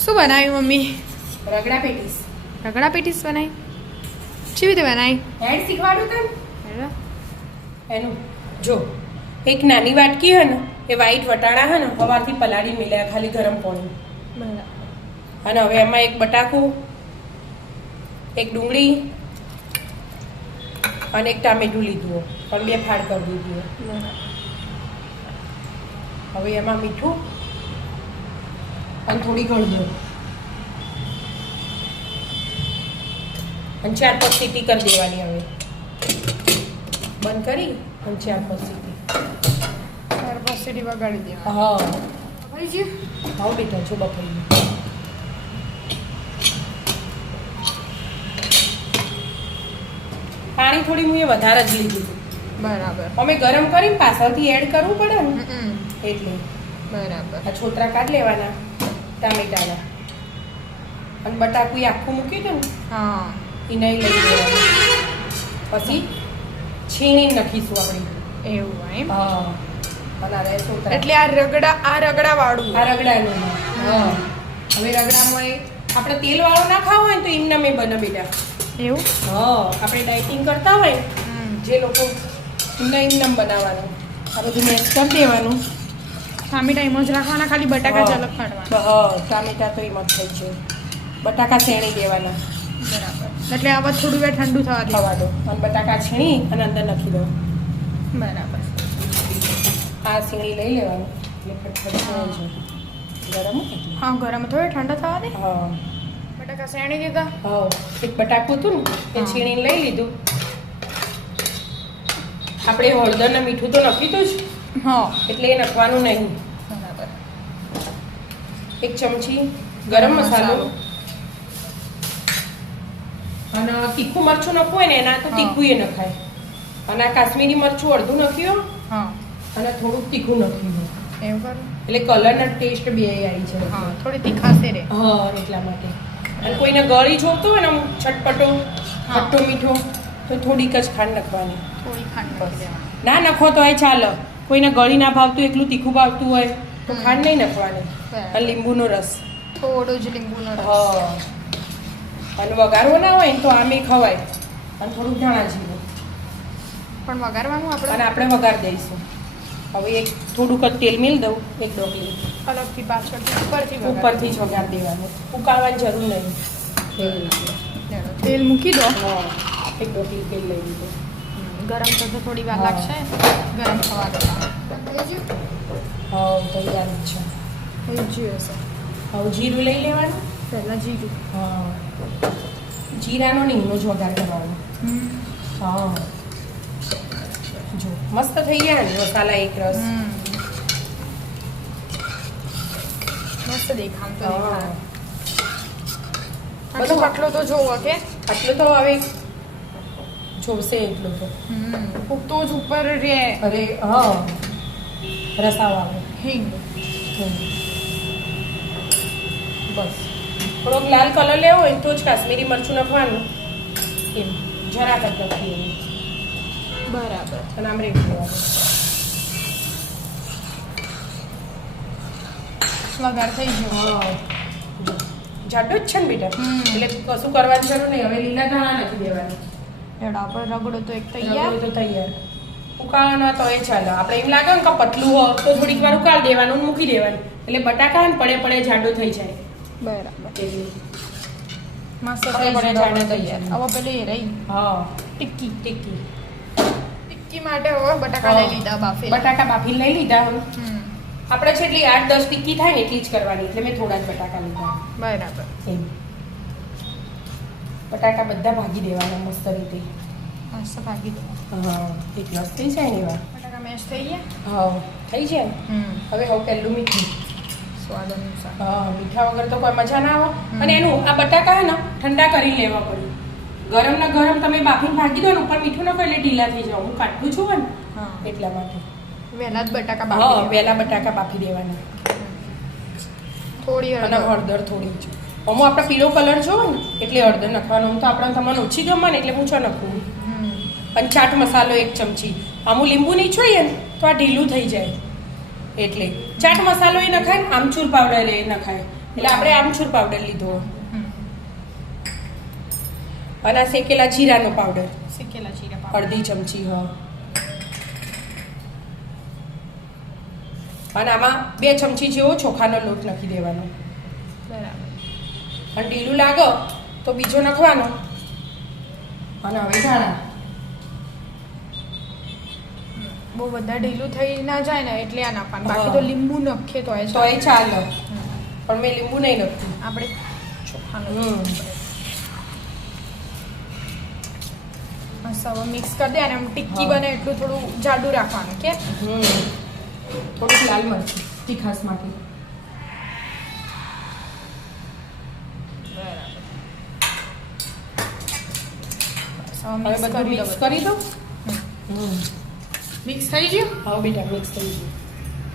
શું બનાવ્યું મમ્મી? રગડા પેટીસ. રગડા પેટીસ બનાવી? કેવી રીતે બનાવી? એડ શીખવાડું તને હેલો એનું જો એક નાની વાટકી હે ને એ વ્હાઈટ વટાણા હે ને સવારથી પલાળી મેલ્યા ખાલી ગરમ પાણી. બરાબર. અને હવે એમાં એક બટાકું, એક ડુંગળી અને એક ટામેટું લીધું પણ 2 ફાડ કરી દીધું. હવે એમાં મીઠું અને થોડી હળદર અને 4-5 સીટી કરી દેવાની. હવે બંધ કરી અને 4-5 સીટી. 4-5 સીટી વગાડી દેવા. હા થઈ ગયું? હા બેટા જો બફાઈ પાણી થોડી હું વધારે જ લીધું હતું. બરાબર. અમે ગરમ કરીને પાછળથી એડ કરવું પડે ને એટલે. બરાબર. આ છોતરા કાઢી લેવાના ટામેટાના અને બટાકું આખું મૂકી દઉં ને હા એ નહીં લઈ લેવાનું. પછી છીણીને નાખીશું આપણે. એવું એમ? હા અને આ રહે છોતરા. એટલે આ રગડા વાળું. આ રગડાનું હા. હવે રગડામાં આપણે તેલ વાળો ના ખાવો હોય ને તો એમને મેં બને બેટા. એવું? હા આપણે ડાયટિંગ કરતા હોય ને જે લોકો એમને બનાવવાનું. આ બધું મેશ કરી દેવાનું. ટામેટા એમ જ રાખવાના, ખાલી બટાકા જ અલગ કાઢવાના. હા ટામેટા તો એમ જ થઈ છે. બટાકા શેણી દેવાના. બરાબર. એટલે આ બધું થોડું વાર ઠંડુ થવા દે. ખવા દો અને બટાકા છીણી અને અંદર નાખી દો. બરાબર. આ સીણી લઈ લેવાનું એટલે ફટફટ થઈ જાય. ગરમ હોય એટલે. હા ગરમ થોડો ઠંડો થવા દે. હા બટાકા શેણી દીધા. હા એક બટાકું હતું ને એ હા. છીણીને લઈ લીધું. આપણે હળદર ને મીઠું તો નાખી દઉં જ હા એટલે એ નાખવાનું નહીં. બરાબર. એક ચમચી ગરમ મસાલો અને તીખું મરચું નાખવું હોય ને એના તો હા. તીખું એ નખાય. અને આ કાશ્મીરી મરચું અડધું નાખ્યું હા અને થોડુંક તીખું નાખ્યું એવું કરું. એટલે કલર અને ટેસ્ટ બે આવી જાય. હા થોડી તીખાશે રે. હા એટલા માટે. અને કોઈને ગળી જોતો હોય ને આમ ચટપટો હા. ખટ્ટો મીઠો તો થોડીક જ ખાંડ નાખવાની. થોડી ખાંડ નાખી દેવાની. ના નાખો તો એ ચાલે. કોઈને ગળી ના ભાવતું એકલું તીખું ભાવતું હોય તો ખાંડ નહીં નાખવાની. બરાબર. અને લીંબુનો રસ. થોડું જ લીંબુનો રસ. હા અને વઘારવો ના હોય ને તો આમે ખવાય. અને થોડું ધાણા જીરું પણ વઘારવાનું અને આપણે આપણે વઘાર દઈશું. હવે એક થોડુંક જ તેલ મેળ દઉં એક ડોકલી. અલગથી પાછળથી ઉપરથી ઉપરથી જ વઘાર દેવાનું. ઉકાળવાની જરૂર નહીં. એવી રીતે. તેલ મૂકી દો. હા એક ડોકલી તેલ લઈ લીધું. ગરમ થતો થોડી વાર હા. લાગશે. ગરમ થવા દો. થઈ ગયું? હા તૈયાર જ છે. થઈ ગયું હશે. હવે જીરું લઈ લેવાનું. પહેલાં જીરું. હા જીરાનો નીમનો જ વઘાર કરવાનો. હા જો મસ્ત થઈ ગયા ને મસાલા એક રસ. મસ્ત દેખામ તો હા. દેખાય. આટલો આટલો તો જોવો કે આટલું તો હવે જોશે એટલું તો. તો જ ઉપર રે અરે હા રસાવ આવે. હિંગ. બસ થોડોક લાલ કલર લેવો હોય તો જ કાશ્મીરી મરચું નાખવાનું. એમ જરાક જ નાખીએ બરાબર. અને આમ રેડી દેવાનું. વઘાર થઈ ગયો. હા જાડો જ છે ને બેટા. એટલે કશું કરવાની જરૂર નહીં. હવે લીલા ધાણા નાખી દેવાનું. એડા પર રગડો તો એક તૈયાર. રગડો તો તૈયાર. ઉકાળવાનો તો એ ચાલે. આપણે એમ લાગે ને કે પતલું હોય તો થોડીક વાર ઉકાળી દેવાનું અને મૂકી દેવાનું. એટલે બટાકા ને પડે પડે જાડો થઈ જાય. બરાબર. એવી. મસ્ત પડે થઈ પડે ગયો જાડો થઈ તૈયાર. જાય. હવે પેલી એ રહી હા ટિક્કી. ટીક્કી. ટિક્કી માટે હવે બટાકા લઈ લીધા બાફેલા. બટાકા બાફી લઈ લીધા હવે. હમ. આપણે જેટલી 8-10 ટીક્કી થાય ને એટલી જ કરવાની. એટલે મેં થોડા જ બટાકા લીધા. બરાબર. એમ બટાકા બધા ભાગી દેવાના મસ્ત રીતે. મસ્ત ભાગી દો. હા એક રસ થઈ જાય ને એવા. બટાકા મેશ થઈ ગયા. હા થઈ જાય ને. હવે પહેલું મીઠું. સ્વાદ અનુસાર. હા મીઠા વગર તો કોઈ મજા ના આવે. અને એનું આ બટાકા હે ને ઠંડા કરી લેવા પડે. ગરમ ના ગરમ તમે બાફીને ભાગી દો ને ઉપર મીઠું નાખો એટલે ઢીલા થઈ જાવ. હું કાઢું છું ને હા એટલા માટે. વહેલા જ બટાકા હા બાફી વહેલા બટાકા બાફી દેવાના. થોડી અને હળદર થોડી જ. આમાં આપણે પીળો કલર જોવો ને એટલે હળદર નાખવાનો. આમ તો આપણે તમને ઓછી ગમે ને એટલે હું છો નાખું. અને ચાટ મસાલો 1 ચમચી. આમું લીંબુ નહીં જોઈએ ને તો આ ઢીલું થઈ જાય. એટલે ચાટ મસાલો એ નખાય ને આમચૂર પાવડર એ નખાય. એટલે આપણે આમચૂર પાવડર લીધો હમ. અને આ શેકેલા જીરાનો પાવડર શેકેલા જીરા પાવડર અડધી ચમચી હા અને આમાં 2 ચમચી જેવો ચોખાનો લોટ નાખી દેવાનો બરાબર અને ઢીલું લાગે તો બીજો નાખવાનો અને હવે ધાણા બહુ બધા ઢીલું થઈ ના જાય ને એટલે આ નાખવાનું બાકી હા. તો લીંબુ નાખીએ તો તો એ ચાલે પણ મેં લીંબુ નહીં નાખતું આપણે ચોખાનો હમ. મસ્ત હવે મિક્સ કરી દે અને આમ ટિક્કી હા. બને એટલું થોડું જાડું રાખવાનું કે થોડુંક લાલ મરચું તીખાસ માટે હવે બધું મિક્સ કરી દો મિક્સ થઈ ગયું હા બેટા મિક્સ થઈ ગયું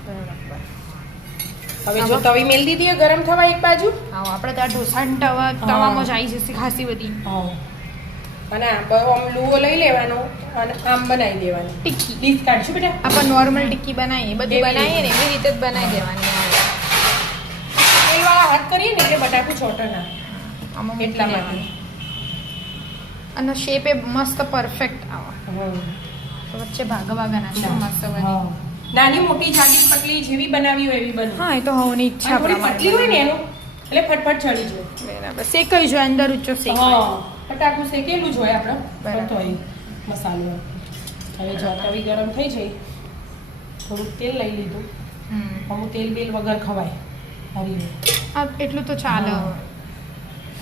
બરાબર હવે જો તવી મેલ દીધી હોય ગરમ થવા એક બાજુ હા આપણે ત્યાં ઢોસા તવામાં જ આવી જશે ખાસી બધી અને આમ લુઓ લઈ લેવાનો અને આમ બનાવી દેવાનું ટિક્કી ડીશ કાઢશું બેટા આપણે નોર્મલ ટિક્કી બનાવીએ બધું એવી બનાવીએ ને એવી રીતે જ બનાવી દેવાની તેલવાળા હાથ કરીએ ને એટલે બટાકું છોટો ના આમાં એટલા મૂકી માટે દેવાનું. અને શેપ એ મસ્ત પરફેક્ટ આવે તો વચ્ચે ભાગા નાખે મસ્ત બને નાની મોટી જાડી પતલી જેવી બનાવી હોય એવી બને હા એ તો હવની ઈચ્છા થોડી પતલી હોય ને એનું એટલે ફટફટ ચડી જાય બરાબર શેકાઈ જાય અંદર ઊંચો શેકાય હા બટાકું શેકેલું જ હોય આપણે બરાબર. તો મસાલો હવે જો તવી ગરમ થઈ જાય થોડુંક તેલ લઈ લીધું હમ. અમુક તેલ બેલ વગર ખવાય હરી આ એટલું તો ચાલે હા.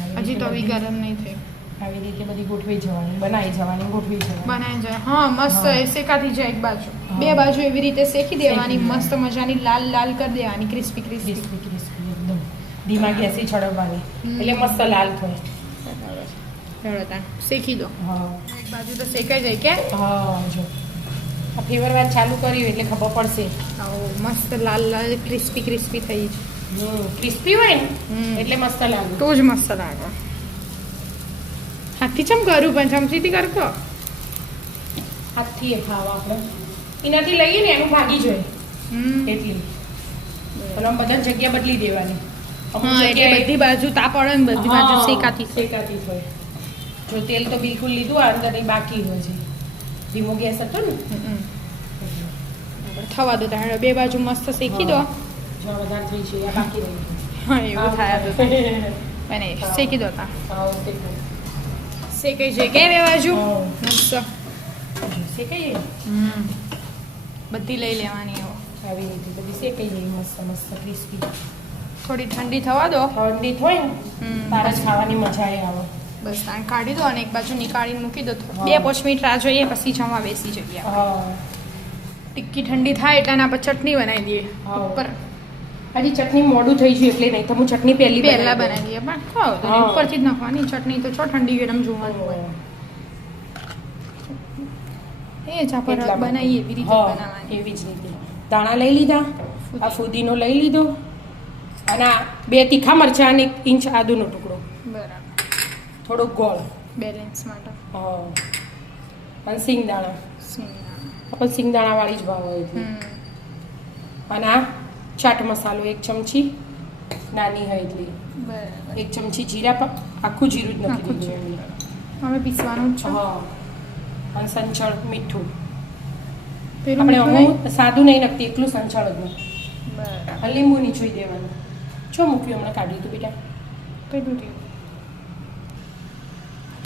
હવે હજી તો આવી ગરમ નહીં થઈ આવી રીતે બધી ગોઠવી જવાની બનાવી જવાની ગોઠવી જવાની બનાવી જાય હા મસ્ત હા. એ શેકાતી જાય એક બાજુ હા. બે બાજુ એવી રીતે શેકી દેવાની શેકી મસ્ત મજાની લાલ લાલ કરી દેવાની ક્રિસ્પી ક્રિસ્પી ક્રિસ્પી ક્રિસ્પી એકદમ ધીમા ગેસી છડવવાની હમ. એટલે મસ્ત લાલ થાય શેકી દો હા એક બાજુ તો શેકાઈ જાય કે હા જો આ ફ્લેવર ચાલુ કર્યું એટલે ખબર પડશે આવો મસ્ત લાલ લાલ ક્રિસ્પી ક્રિસ્પી થઈ ક્રિસ્પી હોય ને હમ. એટલે મસ્ત લાગે તો જ મસ્ત લાગે હાથથી ચમ કરું પણ ચમચીથી કરતો હાથથી એ ખાવા આપણે એનાથી લઈએ ને એનું ભાગી જાય એટલી પણ આમ બધા જગ્યા બદલી દેવાની અમુક હા એટલે જગ્યાએ- બધી બાજુ તાપ પડે ને બધી બાજુ હા, શેકાતી થાય. શેકાતી હોય જો તેલ તો બિલકુલ લીધું આ અંદર એ બાકી હોય છે ધીમો ગેસ હતો ને બરાબર. થવા દો તારે બે બાજુ મસ્ત શેકી દો જો વધારે થઈ છે આ બાકી રહી ગયું. હા એવું થાય તો અને હા. શેકી દો તા હા, શેકાય. શેકાઈ જાય કે બે બાજુ હા. મસ્ત શેકાઈએ બધી લઈ લેવાની એવો આવી રીતે બધી શેકાઈ ગઈ મસ્ત મસ્ત ક્રિસ્પી થોડી ઠંડી થવા દો ઠંડી હોય ને તારે જ ખાવાની મજા આવે બસ તાણ કાઢી દો અને એક બાજુ નીકાળીને મૂકી દો હા. 2-5 મિનિટ રાહ જોઈએ પછી જમવા બેસી જઈએ આપણે. હા ટિક્કી ઠંડી થાય એટલે એના પર ચટણી બનાવી દઈએ હા. ઉપર હજી ચટણી મોડું થઈ ગયું એટલે નહીં તો હું ચટણી પહેલી પહેલા બનાવી દઈએ પણ ખાઓ તો હા. ઉપરથી જ નાખવાની ચટણી તો છો ઠંડી ગરમ જોવાનું હોય એ જ આપણે એટલા માટે. બનાવીએ એવી રીતે હા, બનાવવાની એવી જ રીતે દાણા લઈ લીધા આ ફુદીનો લઈ લીધો અને આ 2 તીખા મરચાં અને 1 ઇંચ આદુનો ટુકડો બરાબર થોડોક ગોળ બેલેન્સ માટે હા અને સિંગદાણા સિંગદાણા. આપણે સિંગદાણાવાળી જ ભાવ હોય એટલે. હમ. અને આ ચાટ મસાલો 1 ચમચી નાની હોય એટલી બરાબર 1 ચમચી જીરા પણ આખું જીરું જ આખું નથી જીરું. દીધું હવે પીસવાનું જ છે હા અને સંચળ મીઠું પેલું આપણે મીઠું હું સાદું નહીં નાખતી એકલું સંચળ જ નાખું. બરાબર અને લીંબુ નીચોઈ દેવાનું જો મૂક્યું હમણાં કાઢી તું બેટા પેલું રહ્યું.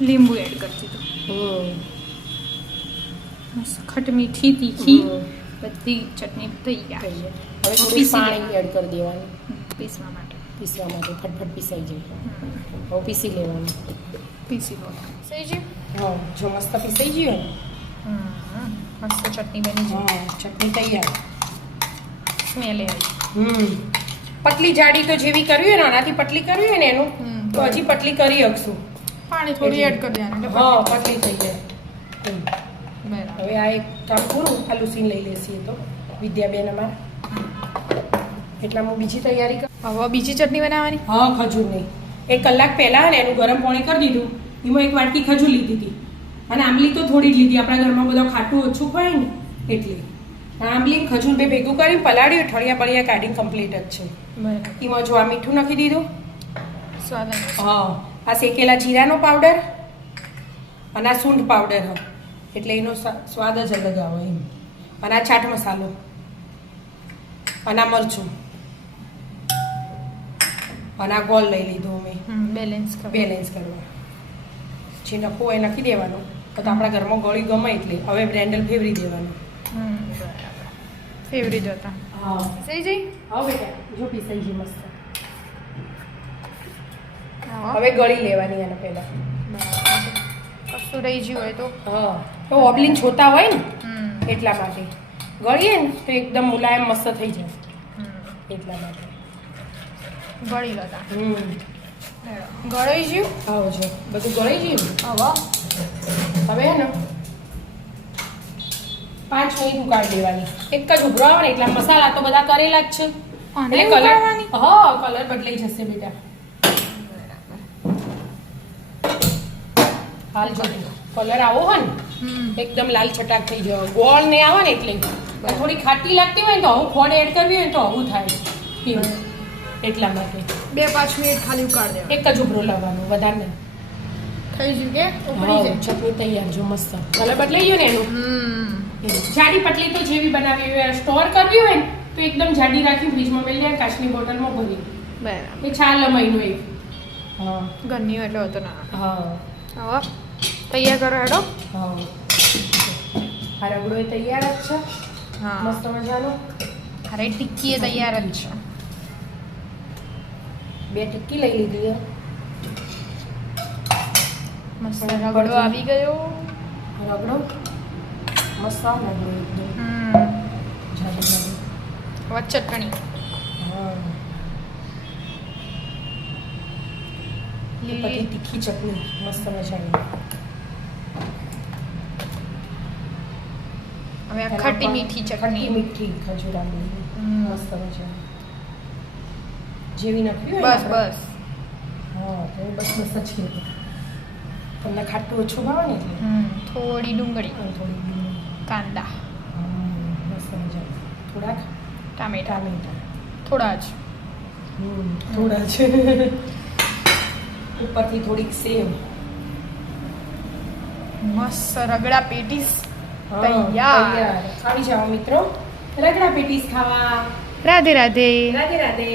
લીંબુ એડ કરી દીધું મસ્ત ખટ મીઠી તીખી બધી ચટણી તૈયાર થઈ જાય. હવે થોડું પીસી પાણી એડ કરી દેવાનું પીસવા માટે પીસવા માટે ફટફટ પીસાઈ જાય હવે પીસી લેવાનું પીસી લો સહી છે હા જો મસ્ત પીસાઈ ગયું મસ્ત ચટણી બની ને જાય હા ચટણી તૈયાર સ્મેલ આવી પતલી જાડી તો જેવી કરવી હોય ને આનાથી પતલી કરવી હોય ને એનું તો હજી પતલી કરી શકશું પાણી થોડું એડ કરી દેવાનું એટલે હા પતલી થઈ જાય બરાબર હવે આ એક કામ પૂરું આ લૂસીને લઈ લેશીએ તો વિદ્યાબેન અમારે એટલામાં હું બીજી તૈયારી કર હવે બીજી ચટણી બનાવવાની હા ખજૂર નહીં 1 કલાક પહેલા ને એનું ગરમ પાણી કરી દીધું એમાં 1 વાટકી ખજૂર લીધી હતી અને આંબલી તો થોડી જ લીધી આપણા ઘરમાં બધા ખાટું ઓછું હોય ને એટલે આંબલી ખજૂર બે ભેગું કરીને પલાળ્યું ઠળિયા બળિયા કાઢીને કમ્પ્લીટ જ છે બરાબર એમાં જો આ મીઠું નાખી દીધું સ્વાદ અનુસાર. હા આ શેકેલા જીરાનો પાવડર અને આ સૂંઠ પાવડર હ એટલે એનો સ્વાદ જ અલગ આવે એમ અને આ ચાટ મસાલો અને આ મરચું અને આ ગોળ લઈ લીધું અમે બેલેન્સ બેલેન્સ કરવા જે નખો એ નાખી દેવાનું તો આપણા ઘરમાં ગળી ગમે એટલે હવે બ્રેન્ડલ ફેવરી દેવાનું બરાબર ફેવરિટ હતા હા સહી જઈ હા બેટા જો પીસાઈ છે મસ્ત હવે હવે ગળી લેવાની આને પહેલા કશું રહી ગયું હોય તો હા તો ઓબલીન છોતા હોય ને હમ, એટલા માટે ગળીએ ને તો એકદમ મુલાયમ મસ્ત થઈ જાય હમ. એટલા માટે ગળી લેતા હમ ગળાઈ ગયું આવો જો બધું ગળી ગયું હવે હવે હે ને 5 મિનિટ ઉકાળી દેવાની એક જ ઉભરો આવે ને એટલા મસાલા તો બધા કરેલા જ છે આને એટલે કલર ઉકાળવાની? હા કલર બદલાઈ જશે બેટા હાલ જો કલર આવો હોય ને હમ એકદમ લાલ છટાક થઈ જાય ગોળ ને આવે ને એટલે અને થોડી ખાટી લાગતી હોય ને તો આવું ખોડ એડ કરવી હોય ને તો આવું થાય એવું. એટલા માટે 2-5 મિનિટ ખાલી ઉકાળ દેવા એક જ ઉભરો લાવવાનો વધારે નહીં થઈ ગયું કે ઉકળી જાય ચટણી તૈયાર જો મસ્ત કલર બદલાઈ ગયો ને એનું હમ જાડી પટલી તો જેવી બનાવી હોય સ્ટોર કરવી હોય ને તો એકદમ જાડી રાખી ફ્રીજમાં મેલી જાય કાચની બોટલમાં ભરી બરાબર એ ચાલે મહિનો એક હા ઘરની એટલે હતો ના હા હવે તૈયાર કરો હેડો હા આ રગડો એ તૈયાર જ છે હા મસ્ત મજાનો અરે ટિક્કી એ તૈયાર જ છે 2 ટિક્કી લઈ લીધી મસ્ત રગડો આવી ગયો રગડો મસ્ત રગડો એકદમ હમ જાડી જાડી હવે ચટણી હા લીલી પછી તીખી ચટણી મસ્ત મજાની હવે આ ખટ્ટી મીઠી ખટ્ટી ચટણી મીઠી ખજૂર આંબલી હમ. મસ્ત મજાની જેવી નાખવી હોય બસ ને બસ હા તો એ બસ બસ જ કીધું તમને ખાટું ઓછું ભાવે ને એટલે થોડી ડુંગળી થોડી કાંદા મસ્ત મજાની થોડાક ટામેટા ટામેટા થોડા જ થોડા છે ઉપરથી થોડીક સેવ મસ્ત રગડા પેટીસ હા, તૈયાર. આવી જાઓ મિત્રો રગડા પેટીસ ખાવા રાધે રાધે રાધે રાધે